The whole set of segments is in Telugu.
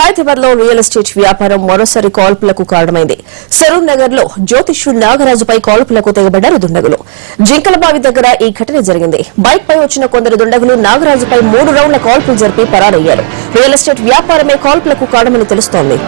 హైదరాబాద్ లో రియల్ ఎస్టేట్ వ్యాపారం మరోసారి కాల్పులకు కారణమైంది. సరూర్ నగర్ లో జ్యోతిష్యు నాగరాజుపై కాల్పులకు తెగబడ్డారు దుండగులు. జింకలబావి దగ్గర ఈ ఘటన జరిగింది. బైక్ పై వచ్చిన కొందరు దుండగులు నాగరాజుపై 3 రౌండ్ల కాల్పులు జరిపి పరారయ్యారు. రియల్ ఎస్టేట్ వ్యాపారమే కాల్పులకు కారణమని తెలుస్తోంది.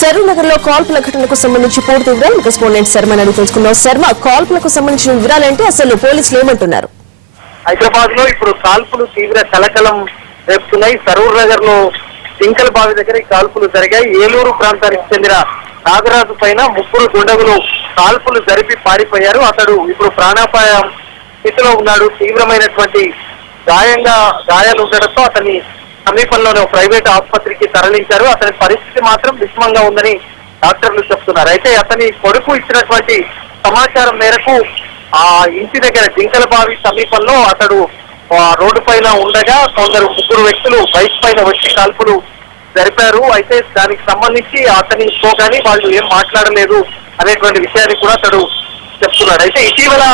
సరూర్ నగర్ లో కాల్పుల ఘటనకు సంబంధించి పూర్తి వివరాలు కరెస్పాండెంట్ శర్మ అని తెలుసుకున్నాం. శర్మ, కాల్పులకు సంబంధించిన వివరాలేంటి? అసలు పోలీసులు ఏమంటున్నారు? హైదరాబాద్ లో ఇప్పుడు కాల్పులు తీవ్ర కలకలం రేపుతున్నాయి. సరూర్ నగర్ లో జింకలబావి దగ్గర ఈ కాల్పులు జరిగాయి. ఏలూరు ప్రాంతానికి చెందిన నాగరాజు పైన 3 దుండగులు కాల్పులు జరిపి పారిపోయారు. అతడు ఇప్పుడు ప్రాణాపాయ స్థితిలో ఉన్నాడు. తీవ్రమైనటువంటి గాయాలు ఉండడంతో అతన్ని సమీపంలోనే ప్రైవేట్ ఆసుపత్రికి తరలించారు. అతని పరిస్థితి మాత్రం విషమంగా ఉందని డాక్టర్లు చెప్తున్నారు. అయితే అతని కొడుకు ఇచ్చినటువంటి సమాచారం మేరకు ఆ ఇంటి దగ్గర జింకలబావి సమీపంలో అతడు రోడ్డు పైన ఉండగా కొందరు 3 వ్యక్తులు బైక్ పైన వచ్చి కాల్పులు జరిపారు. అయితే దానికి సంబంధించి అతనితో కానీ వాళ్ళు ఏం మాట్లాడలేదు అనేటువంటి విషయాన్ని కూడా అతడు చెప్తున్నాడు. అయితే ఇటీవల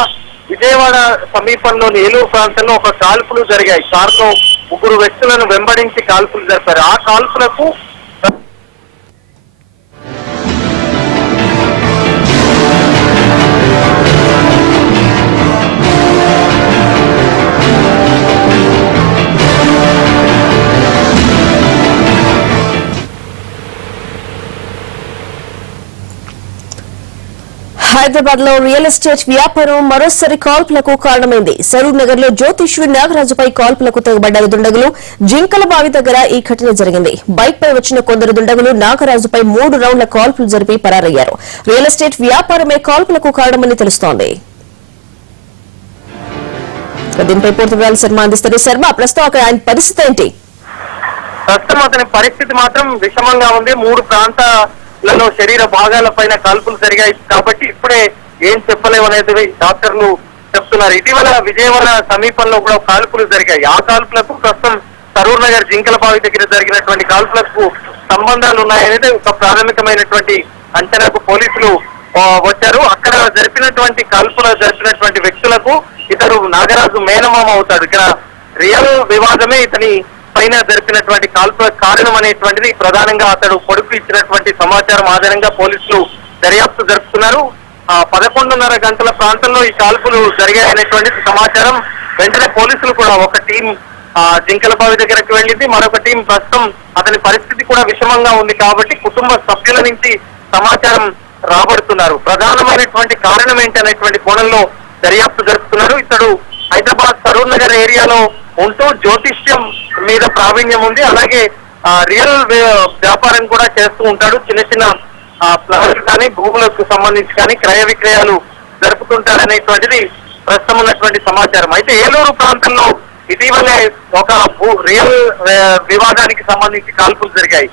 విజయవాడ సమీపంలోని ఏలూరు ప్రాంతంలో ఒక కాల్పులు జరిగాయి. కారులో 3 వ్యక్తులను వెంబడించి కాల్పులు జరిపారు. ఆ కాల్పులకు హైదరాబాద్ లో రియల్ ఎస్టేట్ వ్యాపారం మరోసారి కాల్పులకు కారణమైంది. సరూర్ నగర్ లో జ్యోతిష్యు నాగరాజుపై కాల్పులకు తెగబడ్డారు దుండగులు. జింకలబావి దగ్గర ఈ ఘటన జరిగింది. బైక్ పై వచ్చిన కొందరు దుండగులు నాగరాజుపై 3 రౌండ్ల కాల్పులు జరిపి పరారయ్యారు. రియల్ ఎస్టేట్ వ్యాపారమే కాల్పులకు కారణమని తెలుస్తోంది. దీనిపై పూర్తి వివరాలు శర్మ అందిస్తారు. శర్మ, ప్రస్తుతం అక్కడ ఆయన పరిస్థితి ఏంటి? ప్రస్తుతం అతని పరిస్థితి మాత్రం విషమంగా ఉంది. 3 ప్రాంతాలలో శరీర భాగాల పైన కాల్పులు జరిగాయి కాబట్టి ఇప్పుడే ఏం చెప్పలేవు అనేది డాక్టర్లు చెప్తున్నారు. ఇటీవల విజయవాడ సమీపంలో కూడా కాల్పులు జరిగాయి. ఆ కాల్పులకు ప్రస్తుతం సరూర్ నగర్ జింకలబావి దగ్గర జరిగినటువంటి కాల్పులకు సంబంధాలు ఉన్నాయనేది ఒక ప్రాథమికమైనటువంటి అంచనాకు పోలీసులు వచ్చారు. అక్కడ జరిపినటువంటి వ్యక్తులకు ఇతడు నాగరాజు మేనమామ అవుతాడు. ఇక్కడ రియల్ వివాదమే ఇతని పైన జరిపినటువంటి కాల్పులకు కారణం అనేటువంటిది ప్రధానంగా అతడు కొడుకు ఇచ్చినటువంటి సమాచారం ఆధారంగా పోలీసులు దర్యాప్తు జరుపుతున్నారు. 11:30 గంటల ప్రాంతంలో ఈ కాల్పులు జరిగాయనేటువంటి సమాచారం. వెంటనే పోలీసులు కూడా ఒక టీం జింకలబావి దగ్గరకు వెళ్ళింది. మరొక టీం ప్రస్తుతం అతని పరిస్థితి కూడా విషమంగా ఉంది కాబట్టి కుటుంబ సభ్యుల నుంచి సమాచారం రాబడుతున్నారు. ప్రధానమైనటువంటి కారణం ఏంటి అనేటువంటి కోణంలో దర్యాప్తు జరుపుతున్నారు. ఇతడు హైదరాబాద్ సరూర్ నగర్ ఏరియాలో ఉంటూ జ్యోతిష్యం మీద ప్రావీణ్యం ఉంది. అలాగే రియల్ వ్యాపారం కూడా చేస్తూ ఉంటాడు. చిన్న ప్లాట్లు కానీ భూములకు సంబంధించి కానీ క్రయ విక్రయాలు జరుపుతుంటారనేటువంటిది ప్రస్తుతం ఉన్నటువంటి సమాచారం. అయితే ఏలూరు ప్రాంతంలో ఇటీవలే ఒక రియల్ వివాదానికి సంబంధించి కాల్పులు జరిగాయి.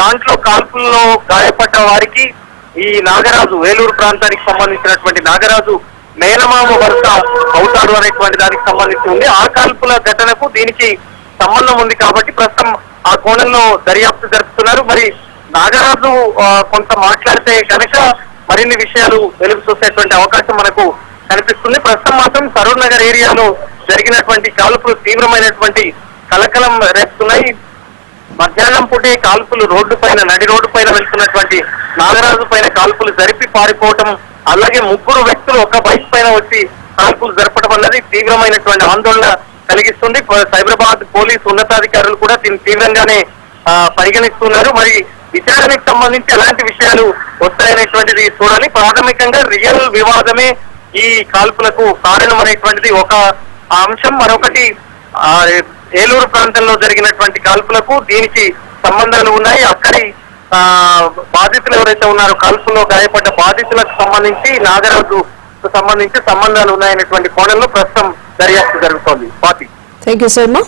దాంట్లో కాల్పుల్లో గాయపడ్డ వారికి ఈ నాగరాజు ఏలూరు ప్రాంతానికి సంబంధించినటువంటి నాగరాజు మేనమామ భర్త అవుతాడు అనేటువంటి దానికి సంబంధించి ఉంది. ఆ కాల్పుల ఘటనకు దీనికి సంబంధం ఉంది కాబట్టి ప్రస్తుతం ఆ కోణంలో దర్యాప్తు జరుపుతున్నారు. మరి నాగరాజు కొంత మాట్లాడితే కనుక మరిన్ని విషయాలు వెలుగు చూసేటువంటి అవకాశం మనకు కనిపిస్తుంది. ప్రస్తుతం మాత్రం సరూర్ నగర్ ఏరియాలో జరిగినటువంటి కాల్పులు తీవ్రమైనటువంటి కలకలం రేపుతున్నాయి. మధ్యాహ్నం పూటే కాల్పులు నడి రోడ్డు పైన వెళ్తున్నటువంటి నాగరాజు పైన కాల్పులు జరిపి పారిపోవటం, అలాగే 3 వ్యక్తులు ఒక బైక్ పైన వచ్చి కాల్పులు జరపడం అన్నది తీవ్రమైనటువంటి ఆందోళన కలిగిస్తుంది. సైబరాబాద్ పోలీసు ఉన్నతాధికారులు కూడా దీన్ని తీవ్రంగానే పరిగణిస్తున్నారు. మరి విచారణకు సంబంధించి ఎలాంటి విషయాలు వస్తాయనేటువంటిది చూడాలి. ప్రాథమికంగా రియల్ వివాదమే ఈ కాల్పులకు కారణం అనేటువంటిది ఒక అంశం. మరొకటి ఏలూరు ప్రాంతంలో జరిగినటువంటి కాల్పులకు దీనికి సంబంధాలు ఉన్నాయి. అక్కడి బాధితులు ఎవరైతే ఉన్నారో కాల్పుల్లో గాయపడ్డ బాధితులకు సంబంధించి నాగరాజు సంబంధించి సంబంధాలు ఉన్నాయనేటువంటి కోణంలో ప్రస్తుతం దర్యాప్తు జరుగుతోంది. Thank you Sharma.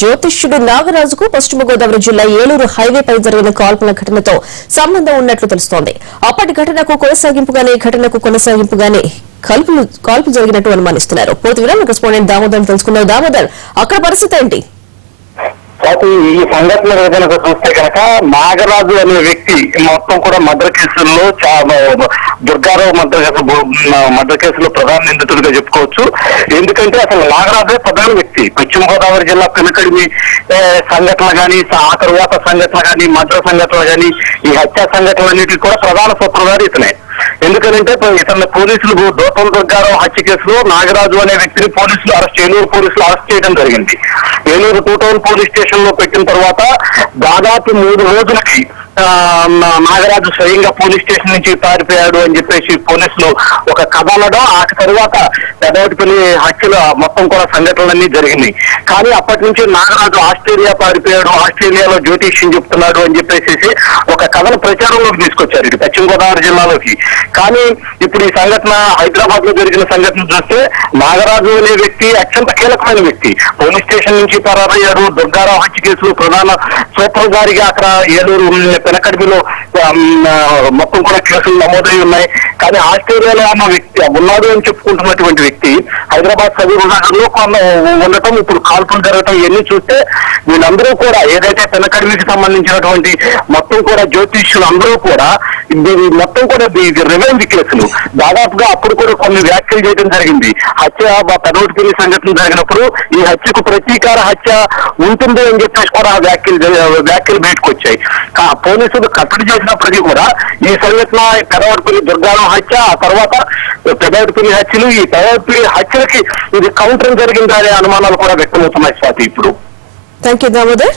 జ్యోతిష్యుడు నాగరాజుకు పశ్చిమ గోదావరి జిల్లా ఏలూరు హైవేపై జరిగిన కాల్పుల ఘటనతో సంబంధం ఉన్నట్లు తెలుస్తోంది. అప్పటి ఘటనకు కొనసాగింపుగానే కాల్పు జరిగినట్టు అనుమానిస్తున్నారు. పూర్తి వివరాలు కరెస్పాండెంట్ దామోదర్ తెలుసుకున్నారు. దామోదర్, అక్కడ పరిస్థితి ఏంటి? ఈ సంఘటన కనుక చూస్తే కనుక నాగరాజు అనే వ్యక్తి మొత్తం కూడా మర్డర్ కేసుల్లో దుర్గారావు మర్డర్ కేసులో ప్రధాన నిందితుడిగా చెప్పుకోవచ్చు. ఎందుకంటే అసలు నాగరాజే ప్రధాన వ్యక్తి. పశ్చిమ గోదావరి జిల్లా పెనకడిమి సంఘటనలు కానీ, ఆ తరువాత సంఘటనలు కానీ, మర్డర్ సంఘటనలు కానీ, ఈ హత్యా సంఘటనలన్నిటికీ కూడా ప్రధాన సూత్రధారి ఇతనే. ఎందుకంటే ఇతన్ని పోలీసులు దూతం దుర్గారావు హత్య కేసులో నాగరాజు అనే వ్యక్తిని ఏలూరు పోలీసులు అరెస్ట్ చేయడం జరిగింది. ఏలూరు 2 టౌన్ పోలీస్ స్టేషన్ లో పెట్టిన తర్వాత దాదాపు 3 రోజులకి నాగరాజు స్వయంగా పోలీస్ స్టేషన్ నుంచి పారిపోయాడు అని చెప్పేసి పోలీసులు ఒక కథ అనడం, ఆ తర్వాత పెదవటిపల్లి హత్యల మొత్తం కూడా సంఘటనలన్నీ జరిగినాయి. కానీ అప్పటి నుంచి నాగరాజు ఆస్ట్రేలియా పారిపోయాడు, ఆస్ట్రేలియాలో జ్యోతిష్యం చెప్తున్నాడు అని చెప్పేసి ఒక కథను ప్రచారంలోకి తీసుకొచ్చారు ఇటు పశ్చిమ గోదావరి జిల్లాలోకి. కానీ ఇప్పుడు ఈ సంఘటన హైదరాబాద్ లో జరిగిన సంఘటన చూస్తే నాగరాజు అనే వ్యక్తి అత్యంత కీలకమైన వ్యక్తి. పోలీస్ స్టేషన్ నుంచి పరారయ్యాడు. దుర్గారావు హత్య కేసులో ప్రధాన సూత్రధారిగా అక్కడ ఏలూరు పెనకడిమిలో మొత్తం కూడా కేసులు నమోదై ఉన్నాయి. కానీ ఆస్ట్రేలియాలో ఉన్న వ్యక్తి ఉన్నాడు అని చెప్పుకుంటున్నటువంటి వ్యక్తి హైదరాబాద్ సదూర్ నగర్ లో ఉండటం, ఇప్పుడు కాల్పులు జరగటం, ఇవన్నీ చూస్తే వీళ్ళందరూ కూడా ఏదైతే పెనకడిమికి సంబంధించినటువంటి మొత్తం కూడా జ్యోతిష్యులు అందరూ కూడా మొత్తం కూడా రివెంజ్ కేసులు దాదాపుగా అప్పుడు కూడా కొన్ని వ్యాఖ్యలు చేయడం జరిగింది. హత్య పెదవటిపల్లి సంఘటన జరిగినప్పుడు ఈ హత్యకు ప్రతీకార హత్య ఉంటుంది అని చెప్పేసి కూడా వ్యాఖ్యలు బయటకు వచ్చాయి. పోలీసులు కట్టడి చేసినప్పటికీ కూడా ఈ సంఘటన పెదవటిపల్లి దుర్గారావు హత్య, ఆ తర్వాత పెదవటిపల్లి హత్యలు, ఈ పెదవటిపల్లి హత్యలకి ఇది కౌంటరింగ్ జరిగిందా అనే అనుమానాలు కూడా వ్యక్తమవుతున్నాయి స్వాతి ఇప్పుడు. Thank you Damodar.